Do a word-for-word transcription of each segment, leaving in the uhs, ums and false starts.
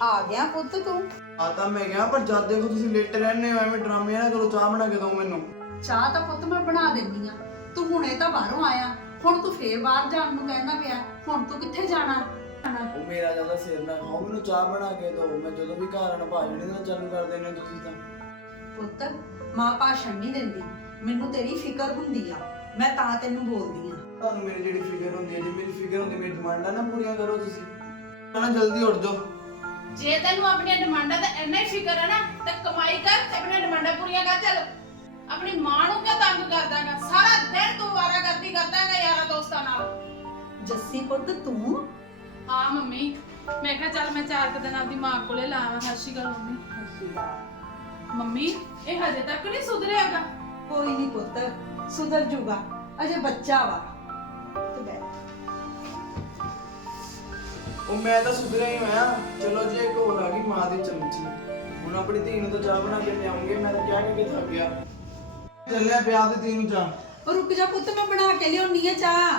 आ गया पुत्त तू। आता मैं गया पर जद देखो तुसी लेटे रहने हो एवें ड्रामे ना करो चाह बना के दो मैनू चाह तो पुत्त मैं बना देनी आ तू हुणे तो बाहरों आया हुण तू फिर बाहर जाण नूं कहंदा पिया हुण तू कित्थे जाना ओ मेरा ज्यादा सिर ना खाओ मैनू चाह बना के दो मैं जदों भी घर आना भाषण देना चालू कर देने तुसी तां पुत्त मां भाषण नहीं देंदी मैनू तेरी फिक्र हुंदी आ मैं तां तैनूं बोलदी आ ਤੁਹਾਨੂੰ ਮੇਰੀ ਜਿਹੜੀ ਫਿਕਰ ਹੁੰਦੀ ਹੈ ਜੇ ਮੇਰੀ ਫਿਕਰ ਹੁੰਦੀ ਮੇਰੀ ਡਿਮਾਂਡਾਂ ਨਾ ਪੂਰੀਆਂ ਕਰੋ ਤੁਸੀਂ ਨਾ ਜਲਦੀ ਉੱਠ ਜਾਓ ਜੇ ਤੈਨੂੰ ਆਪਣੀਆਂ ਡਿਮਾਂਡਾਂ ਦਾ ਇੰਨਾ ਹੀ ਫਿਕਰ ਹੈ ਨਾ ਤਾਂ ਕਮਾਈ ਕਰ ਤੇ ਆਪਣੀਆਂ ਡਿਮਾਂਡਾਂ ਪੂਰੀਆਂ ਕਰ ਚੱਲ ਆਪਣੀ ਮਾਂ ਨੂੰ ਕਿਉਂ ਤੰਗ ਕਰਦਾਗਾ ਸਾਰਾ ਦਿਨ ਤੂੰ ਵਾਰਾ ਕਰਦੀ ਕਰਦਾਗਾ ਯਾਰਾਂ ਦੋਸਤਾਂ ਨਾਲ ਜੱਸੀ ਪੁੱਤ ਤੂੰ ਹਾਂ ਮੰਮੀ ਮੈਂ ਕਿਹਾ ਚੱਲ ਮੈਂ ਚਾਰ ਕੁ ਦਿਨ ਆਪਦੀ ਮਾਂ ਕੋਲੇ ਲਾਵਾਂ ਹੱਸੀ ਗੱਲ ਮੰਮੀ ਮੰਮੀ ਇਹ ਹਜੇ ਤੱਕ ਨਹੀਂ ਸੁਧਰਿਆਗਾ ਕੋਈ ਨਹੀਂ ਪੁੱਤ ਸੁਧਰ ਜੂਗਾ ਅਜੇ ਬੱਚਾ ਵਾ ਤੇ ਬੈ ਉਹ ਮੈਂ ਤਾਂ ਸੁਧਰਿਆ ਹੀ ਹੋਇਆ ਚਲੋ ਜੀ ਇੱਕ ਹੋਰ ਆ ਗਈ ਮਾਂ ਦੀ ਚਮਚੀ ਹੁਣ ਆਪਣੀ ਧੀ ਨੂੰ ਤਾਂ ਚਾਹ ਬਣਾ ਕੇ ਲਿਆਉਂਗੇ ਮੈਂ ਤਾਂ ਕਹਿ ਕੇ ਥੱਕ ਗਿਆ ਚੱਲਿਆ ਪਿਆ ਤੇ ਧੀ ਨੂੰ ਚਾਹ ਉਹ ਰੁਕ ਜਾ ਪੁੱਤ ਮੈਂ ਬਣਾ ਕੇ ਲਿਆਉਣੀ ਆ ਚਾਹ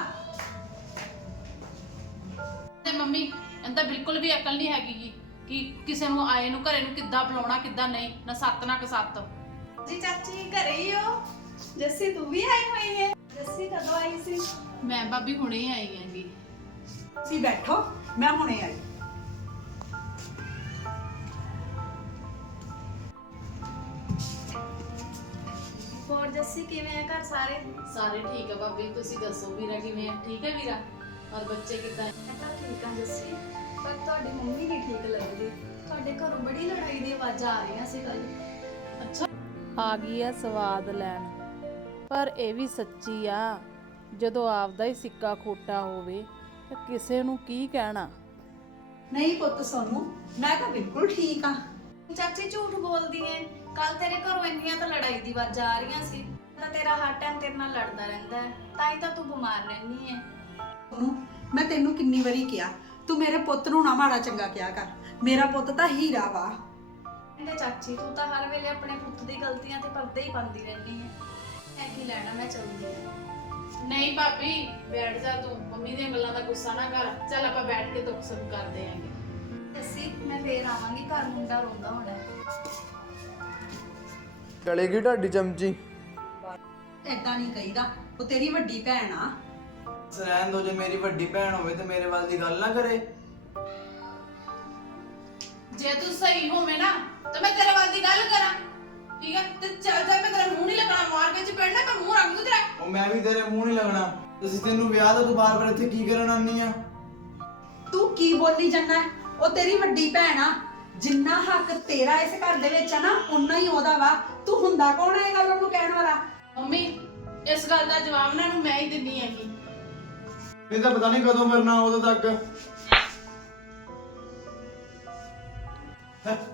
ਤੇ ਮੰਮੀ ਇਹਨੂੰ ਤਾਂ ਬਿਲਕੁਲ ਵੀ ਅਕਲ ਨਹੀਂ ਹੈਗੀ ਕਿ ਕਿਸੇ ਨੂੰ ਆਏ ਨੂੰ ਘਰੇ ਨੂੰ ਕਿੱਦਾਂ ਬੁਲਾਉਣਾ ਕਿੱਦਾਂ ਨਹੀਂ ਨਾ ਸੱਤ ਨਾ ਕਸੱਤ ਜੀ ਚਾਚੀ ਘਰੇ ਹੀ ਹੋ ਜੱਸੀ ਤੂੰ ਵੀ ਆਈ ਹੋਈ ਹੈ ਜੱਸੀ ਕਦੋਂ ਆਈ ਸੀ ਮੈਂ ਭਾਬੀ ਹੁਣੇ ਹੀ ਆਈ ਆਂਗੀ ਤੁਸੀਂ ਬੈਠੋ ਮੈਂ ਹੁਣੇ ਆਈ ਹੋਰ ਜੱਸੀ ਕਿਵੇਂ ਆ ਘਰ ਸਾਰੇ ਸਾਰੇ ਠੀਕ ਆ ਭਾਬੀ ਤੁਸੀਂ ਦੱਸੋ ਵੀਰਾ ਕਿਵੇਂ ਆ ਠੀਕ ਹੈ ਵੀਰਾ ਔਰ ਬੱਚੇ ਕਿੱਦਾਂ ਮੈਂ ਤਾਂ ਠੀਕ ਹਾਂ ਜੱਸੀ ਪਰ ਤੁਹਾਡੀ ਮੰਮੀ ਨਹੀਂ ਠੀਕ ਲੱਗਦੀ ਤੁਹਾਡੇ ਘਰੋਂ ਬੜੀ ਲੜਾਈ ਦੀ ਆਵਾਜ਼ਾਂ ਆ ਰਹੀਆਂ ਸੀ ਕੱਲ ਅੱਛਾ ਆ ਗਈ ਆ ਸਵਾਦ ਲੈਣ ਪਰ ਇਹ ਵੀ ਸੱਚੀ ਆ ਜਦੋਂ ਆਪਦਾ ਹੀ ਸਿੱਕਾ ਖੋਟਾ ਹੋਵੇ ਤਾਂ ਕਿਸੇ ਨੂੰ ਕੀ ਕਹਿਣਾ ਨਹੀਂ ਪੁੱਤ ਸੋਨੂੰ ਮੈਂ ਤਾਂ ਬਿਲਕੁਲ ਠੀਕ ਆ ਚਾਚੀ ਝੂਠ ਬੋਲਦੀ ਐ ਕੱਲ ਤੇਰੇ ਘਰੋਂ ਇੰਨੀਆਂ ਤਾਂ ਲੜਾਈ ਦੀ ਆਵਾਜ਼ਾਂ ਆ ਰਹੀਆਂ ਸੀ ਤਾਂ ਤੇਰਾ ਹਰ ਟਾਈਮ ਤੇਰੇ ਨਾਲ ਲੜਦਾ ਰਹਿੰਦਾ ਹੈ ਤਾਂ ਹੀ ਤਾਂ ਤੂੰ ਬਿਮਾਰ ਰਹਿੰਦੀ ਐ ਉਹਨੂੰ ਮੈਂ ਤੈਨੂੰ ਕਿੰਨੀ ਵਾਰੀ ਕਿਹਾ ਤੂੰ ਮੇਰੇ ਪੁੱਤ ਨੂੰ ਨਾ ਮਾੜਾ ਚੰਗਾ ਕਿਹਾ ਕਰ ਮੇਰਾ ਪੁੱਤ ਤਾਂ ਹੀਰਾ ਵਾ ਕਹਿੰਦੇ ਚਾਚੀ ਤੂੰ ਤਾਂ ਹਰ ਵੇਲੇ ਆਪਣੇ ਪੁੱਤ ਦੀ ਗਲਤੀਆਂ ਤੇ ਪਰਦੇ ਹੀ ਪਾਉਂਦੀ ਰਹਿੰਦੀ ਐ ਐ ਕੀ ਲੈਣਾ ਮੈਂ ਚੱਲਦੀ ਆ ਨਹੀਂ ਭਾਬੀ ਬੈਠ ਜਾ ਤੂੰ ਮੰਮੀ ਦੀਆਂ ਗੱਲਾਂ ਦਾ ਗੁੱਸਾ ਨਾ ਕਰ ਚੱਲ ਆਪਾਂ ਬੈਠ ਕੇ ਦੁੱਖ ਸੁੱਖ ਕਰਦੇ ਆਂਗੇ ਜੱਸੀ ਮੈਂ ਫੇਰ ਆਵਾਂਗੀ ਘਰ ਮੁੰਡਾ ਰੋਂਦਾ ਹੋਣਾ ਚਲੇਗੀ ਢਾਡੀ ਚਮਚੀ ਐਦਾਂ ਨਹੀਂ ਕਹੀਦਾ ਉਹ ਤੇਰੀ ਵੱਡੀ ਭੈਣ ਆ ਰਹਿਣ ਦੋ ਜੇ ਮੇਰੀ ਵੱਡੀ ਭੈਣ ਹੋਵੇ ਤੇ ਮੇਰੇ ਵੱਲ ਦੀ ਗੱਲ ਨਾ ਕਰੇ ਜੇ ਤੂੰ ਸਹੀ ਹੋਵੇਂ ਨਾ ਤਾਂ ਮੈਂ ਤੇਰੇ ਵੱਲ ਦੀ ਗੱਲ ਕਰਾਂ ਠੀਕ ਹੈ ਤੇ ਚੱਲ ਜਾ ਮੈਂ ਤੇਰਾ ਮੂੰਹ ਨਹੀਂ ਲੱਗਣਾ ਮਾਰ ਕੇ ਚਪੇੜਨਾ ਮੈਂ ਮੂੰਹ ਰੱਖ ਦੂੰ ਤੇਰਾ ਉਹ ਮੈਂ ਵੀ ਤੇਰੇ ਮੂੰਹ ਨਹੀਂ ਲੱਗਣਾ ਤੁਸੀਂ ਤੈਨੂੰ ਵਿਆਹ ਤੋਂ ਤੂੰ ਬਾਰ-ਬਾਰ ਇੱਥੇ ਕੀ ਕਰਨ ਆਨੀ ਆ ਤੂੰ ਕੀ ਬੋਲੀ ਜਾਂਦਾ ਉਹ ਤੇਰੀ ਵੱਡੀ ਭੈਣ ਆ ਜਿੰਨਾ ਹੱਕ ਤੇਰਾ ਇਸ ਘਰ ਦੇ ਵਿੱਚ ਆ ਨਾ ਉਨਾ ਹੀ ਉਹਦਾ ਵਾ ਤੂੰ ਹੁੰਦਾ ਕੌਣ ਹੈ ਇਹ ਗੱਲ ਉਹਨੂੰ ਕਹਿਣ ਵਾਲਾ ਮੰਮੀ ਇਸ ਗੱਲ ਦਾ ਜਵਾਬ ਨਾ ਨੂੰ ਮੈਂ ਹੀ ਦਿੰਨੀ ਹੈਗੀ ਇਹ ਤਾਂ ਪਤਾ ਨਹੀਂ ਕਦੋਂ ਮਰਨਾ ਉਦੋਂ ਤੱਕ ਹੈਂ?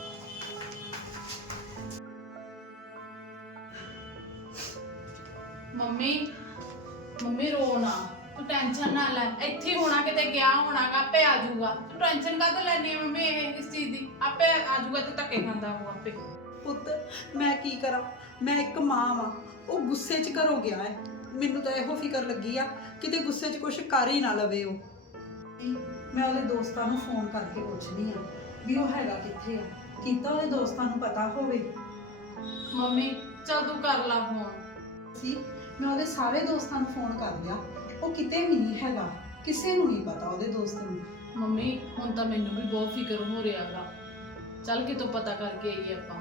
ਮੰਮੀ ਮੰਮੀ ਰੋ ਨਾ ਤੂੰ ਟੈਨਸ਼ਨ ਨਾ ਲੈ ਇੱਥੇ ਹੋਣਾ ਕਿਤੇ ਗਿਆ ਹੋਣਾਗਾ ਆਪੇ ਆ ਜਾਊਗਾ ਤੂੰ ਟੈਨਸ਼ਨ ਕਾਹਤੋਂ ਲੈਣੀ ਹੈ ਮੰਮੀ ਇਹ ਇਸ ਚੀਜ਼ ਦੀ ਆਪੇ ਆ ਜਾਊਗਾ ਤੇ ਧੱਕੇ ਖਾਂਦਾ ਹੋਊ ਆਪੇ ਪੁੱਤ ਮੈਂ ਕੀ ਕਰਾਂ ਮੈਂ ਇੱਕ ਮਾਂ ਵਾਂ ਉਹ ਗੁੱਸੇ 'ਚ ਘਰੋਂ ਗਿਆ ਹੈ ਮੈਨੂੰ ਤਾਂ ਇਹੋ ਫਿਕਰ ਲੱਗੀ ਆ ਕਿਤੇ ਗੁੱਸੇ 'ਚ ਕੁਝ ਕਰ ਹੀ ਨਾ ਲਵੇ ਉਹ ਮੈਂ ਉਹਦੇ ਦੋਸਤਾਂ ਨੂੰ ਫੋਨ ਕਰਕੇ ਪੁੱਛਦੀ ਆ ਵੀ ਉਹ ਹੈਗਾ ਕਿੱਥੇ ਆ ਕੀਤਾ ਉਹਦੇ ਦੋਸਤਾਂ ਨੂੰ ਪਤਾ ਹੋਵੇ ਮੰਮੀ ਚੱਲ ਤੂੰ ਕਰ ਲਾ ਫੋਨ ਸੀ ਮੈਂ ਉਹਦੇ ਸਾਰੇ ਦੋਸਤਾਂ ਨੂੰ ਫੋਨ ਕਰ ਲਿਆ ਉਹ ਕਿਤੇ ਵੀ ਨਹੀਂ ਹੈਗਾ ਕਿਸੇ ਨੂੰ ਨਹੀਂ ਪਤਾ ਉਹਦੇ ਦੋਸਤ ਨੂੰ ਮੰਮੀ ਹੁਣ ਤਾਂ ਮੈਨੂੰ ਵੀ ਬਹੁਤ ਫਿਕਰ ਹੋ ਰਿਹਾਗਾ ਚੱਲ ਕਿਤੋਂ ਪਤਾ ਕਰਕੇ ਆਈਏ ਆਪਾਂ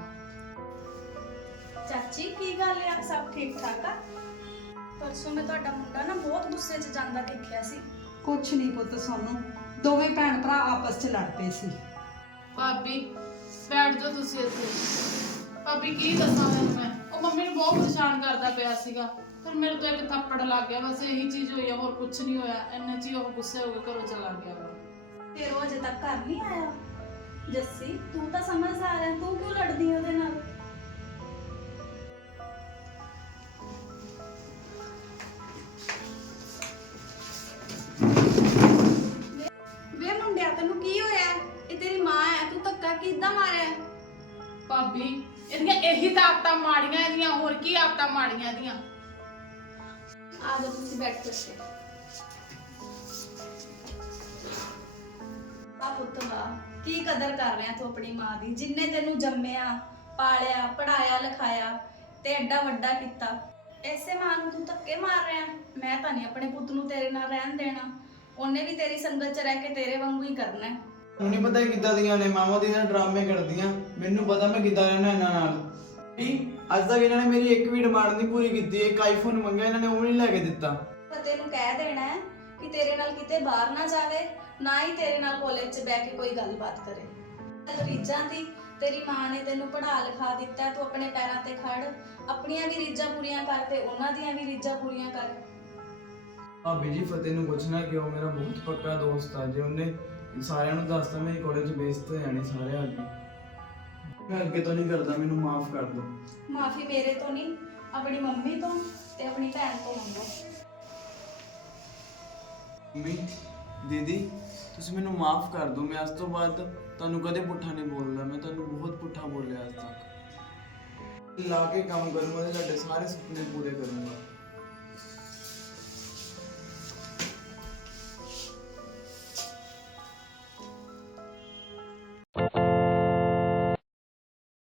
ਚਾਚੀ ਕੀ ਗੱਲ ਆ ਸਭ ਠੀਕ ਠਾਕ ਆ ਪਰਸੋਂ ਮੈਂ ਤੁਹਾਡਾ ਮੁੰਡਾ ਨਾ ਬਹੁਤ ਗੁੱਸੇ 'ਚ ਜਾਂਦਾ ਦੇਖਿਆ ਸੀ ਕੁਛ ਨਹੀਂ ਪੁੱਤ ਸੋਨੂੰ ਦੋਵੇਂ ਭੈਣ ਭਰਾ ਆਪਸ 'ਚ ਲੜ ਪਏ ਸੀ ਭਾਬੀ ਬੈਠ ਜਾਓ ਤੁਸੀਂ ਇੱਥੇ ਭਾਬੀ ਕੀ ਦੱਸਾਂ ਤੈਨੂੰ ਮੈਂ ਉਹ ਮੰਮੀ ਨੂੰ ਬਹੁਤ ਪਰੇਸ਼ਾਨ ਕਰਦਾ ਪਿਆ ਸੀਗਾ ਫਿਰ ਮੇਰੇ ਤੋਂ ਇੱਕ ਥੱਪੜ ਲੱਗ ਗਿਆ ਬਸ ਇਹੀ ਚੀਜ਼ ਹੋਈ ਆ ਹੋਰ ਕੁਝ ਨਹੀਂ ਹੋਇਆ ਇੰਨੇ ਚ ਹੀ ਉਹ ਗੁੱਸੇ ਹੋ ਕੇ ਘਰੋਂ ਚਲਾ ਗਿਆ ਵਾ ਫਿਰ ਉਹ ਅਜੇ ਤੱਕ ਘਰ ਨਹੀਂ ਆਇਆ ਜੱਸੀ ਤੂੰ ਤਾਂ ਸਮਝਦਾਰ ਹੈ ਤੂੰ ਕਿਉਂ ਲੜਦੀ ਹੈ ਉਹਦੇ ਨਾਲ ਵੇ ਮੁੰਡਿਆ ਤੈਨੂੰ ਕੀ ਹੋਇਆ ਇਹ ਤੇਰੀ ਮਾਂ ਹੈ ਤੂੰ ਧੱਕਾ ਕਿੱਦਾਂ ਮਾਰਿਆ ਭਾਬੀ ਇਹਦੀਆਂ ਇਹੀ ਤਾਂ ਆਦਤਾਂ ਮਾੜੀਆਂ ਇਹਦੀਆਂ ਹੋਰ ਕੀ ਆਦਤਾਂ ਮਾੜੀਆਂ ਇਹਦੀਆਂ ਆ ਜਾ ਤੁਸੀਂ ਬੈਠ ਕੇ ਆ ਪੁੱਤ ਵਾ ਕੀ ਕਦਰ ਕਰ ਰਿਹਾ ਤੂੰ ਆਪਣੀ ਮਾਂ ਦੀ, ਜਿੰਨੇ ਤੈਨੂੰ ਜੰਮਿਆ, ਪਾਲਿਆ, ਪੜਾਇਆ, ਲਿਖਾਇਆ ਤੇ ਐਡਾ ਵੱਡਾ ਕੀਤਾ। ਐਸੇ ਮਾਂ ਨੂੰ ਤੂੰ ਧੱਕੇ ਮਾਰ ਰਿਹਾ। ਮੈਂ ਤਾਂ ਨਹੀਂ ਆਪਣੇ ਪੁੱਤ ਨੂੰ ਤੇਰੇ ਨਾਲ ਰਹਿਣ ਦੇਣਾ। ਉਹਨੇ ਵੀ ਤੇਰੀ ਸੰਗਤ 'ਚ ਰਹਿ ਕੇ ਤੇਰੇ ਵਾਂਗੂ ਹੀ ਕਰਨਾ ਹੈ। ਹੁਣ ਨਹੀਂ ਪਤਾ ਕਿੱਦਾਂ ਦੀਆਂ ਨੇ ਮਾਵਾਂ ਦੀਆਂ ਡਰਾਮੇ ਕਰਦੀਆਂ। ਮੈਨੂੰ ਪਤਾ ਮੈਂ ਕਿੱਦਾਂ ਰਹਿਣਾ ਇਹਨਾਂ ਨਾਲ। ਵੀ ਅੱਜ ਤੱਕ ਇਹਨਾਂ ਨੇ ਮੇਰੀ ਇੱਕ ਵੀ ਡਿਮਾਂਡ ਨਹੀਂ ਪੂਰੀ ਕੀਤੀ। ਇੱਕ ਆਈਫੋਨ ਮੰਗਿਆ, ਇਹਨਾਂ ਨੇ ਉਹ ਵੀ ਨਹੀਂ ਲੈ ਕੇ ਦਿੱਤਾ। ਫਤਿਹ ਨੂੰ ਕਹਿ ਦੇਣਾ ਹੈ ਕਿ ਤੇਰੇ ਨਾਲ ਕਿਤੇ ਬਾਹਰ ਨਾ ਜਾਵੇ, ਨਾ ਹੀ ਤੇਰੇ ਨਾਲ ਕਾਲਜ 'ਚ ਬਹਿ ਕੇ ਕੋਈ ਗੱਲਬਾਤ ਕਰੇ। ਰੀਝਾਂ ਦੀ ਤੇਰੀ ਮਾਂ ਨੇ ਤੈਨੂੰ ਪੜ੍ਹਾ ਲਿਖਾ ਦਿੱਤਾ, ਤੂੰ ਆਪਣੇ ਪੈਰਾਂ ਤੇ ਖੜ, ਆਪਣੀਆਂ ਵੀ ਰੀਝਾਂ ਪੂਰੀਆਂ ਕਰ ਤੇ ਉਹਨਾਂ ਦੀਆਂ ਵੀ ਰੀਝਾਂ ਪੂਰੀਆਂ ਕਰ। ਭਾਬੀ ਜੀ ਫਤਿਹ ਨੂੰ ਕੁਛ ਨਾ ਕਿਉਂ, ਮੇਰਾ ਬਹੁਤ ਪੱਕਾ ਦੋਸਤ ਆ। ਜੇ ਉਹਨੇ ਸਾਰਿਆਂ ਨੂੰ ਦੱਸਤਾ ਮੇਰੀ ਕਾਲਜ ਬੇਇੱਜ਼ਤ ਹੋ ਜਾਣੀ ਸਾਰੇ ਅੱਗੇ। ਮੈਂ ਅੱਗੇ ਤੋਂ ਨਹੀਂ ਕਰਦਾ, ਮੈਨੂੰ ਮਾਫ ਕਰ ਦਿਓ। ਮਾਫੀ ਮੇਰੇ ਤੋਂ ਨਹੀਂ, ਆਪਣੀ ਮੰਮੀ ਤੋਂ ਤੇ ਆਪਣੀ ਭੈਣ ਤੋਂ ਮੰਗੋ। ਮੰਮੀ, ਦੀਦੀ, ਤੁਸੀਂ ਮੈਨੂੰ ਮਾਫ ਕਰ ਦਿਓ। ਮੈਂ ਅੱਜ ਤੋਂ ਬਾਅਦ ਤੁਹਾਨੂੰ ਕਦੇ ਪੁੱਠਾ ਨਹੀਂ ਬੋਲਦਾ। ਮੈਂ ਤੁਹਾਨੂੰ ਬਹੁਤ ਪੁੱਠਾ ਬੋਲਿਆ ਅੱਜ ਤੱਕ। ਲਾ ਕੇ ਕੰਮ ਕਰੂੰਗਾ ਤੇ ਤੁਹਾਡੇ ਸਾਰੇ ਸੁਪਨੇ ਪੂਰੇ ਕਰੂੰਗਾ।